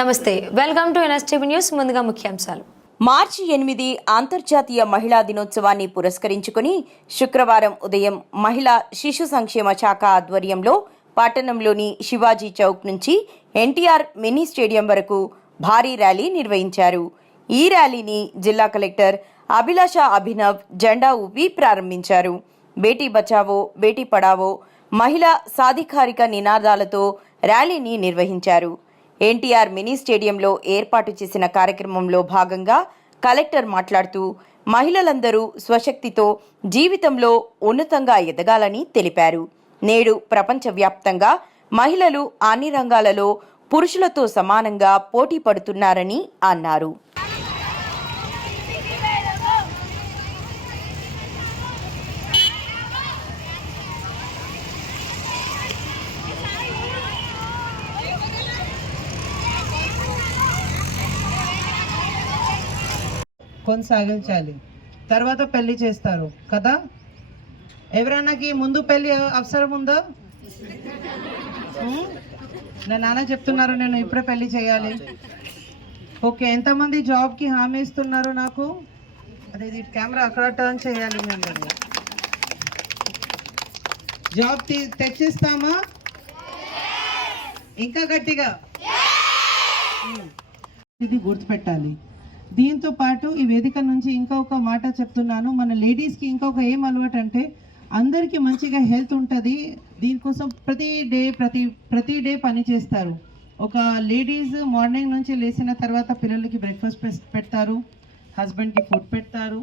నమస్తే, welcome to NSTV news. ముందుగా ముఖ్యాంశాలు. మార్చి 8 అంతర్జాతీయ మహిళా దినోత్సవాన్ని పురస్కరించుకుని శుక్రవారం ఉదయం మహిళా శిశు సంక్షేమ శాఖ ఆధ్వర్యంలో పట్టణంలోని శివాజీ చౌక్ నుంచి ఎన్టీఆర్ మినీ స్టేడియం వరకు భారీ ర్యాలీ నిర్వహించారు. ఈ ర్యాలీని జిల్లా కలెక్టర్ అభిలాష అభినవ్ జెండా ఊపి ప్రారంభించారు. బేటీ బచావో బేటీ పడావో మహిళా సాధికారిక నినాదాలతో ర్యాలీని నిర్వహించారు. ఎన్టీఆర్ మినీ స్టేడియంలో ఏర్పాటు చేసిన కార్యక్రమంలో భాగంగా కలెక్టర్ మాట్లాడుతూ మహిళలందరూ స్వశక్తితో జీవితంలో ఉన్నతంగా ఎదగాలని తెలిపారు. నేడు ప్రపంచవ్యాప్తంగా మహిళలు అన్ని రంగాలలో పురుషులతో సమానంగా పోటీ పడుతున్నారని అన్నారు. కొనసాగించాలి. తర్వాత పెళ్లి చేస్తారు కదా. ఎవరన్నాకి ముందు పెళ్లి అవసరం ఉందో? నా నాన్న చెప్తున్నారు నేను ఇప్పుడే పెళ్లి చేయాలి. ఓకే, ఎంతమంది జాబ్కి హామీ ఇస్తున్నారు నాకు? అదే ఇది కెమెరా అక్కడ టర్న్ చేయాలి. మేము జాబ్ తెచ్చిస్తామా? ఇంకా గట్టిగా ఇది గుర్తుపెట్టాలి. దీంతో పాటు ఈ వేదిక నుంచి ఇంకొక మాట చెప్తున్నాను. మన లేడీస్కి ఇంకొక ఏం అలవాటు అంటే అందరికీ మంచిగా హెల్త్ ఉంటుంది. దీనికోసం ప్రతి డే పని చేస్తారు. ఒక లేడీస్ మార్నింగ్ నుంచి లేచిన తర్వాత పిల్లలకి బ్రేక్ఫాస్ట్ పెడతారు, హస్బెండ్కి ఫుడ్ పెడతారు.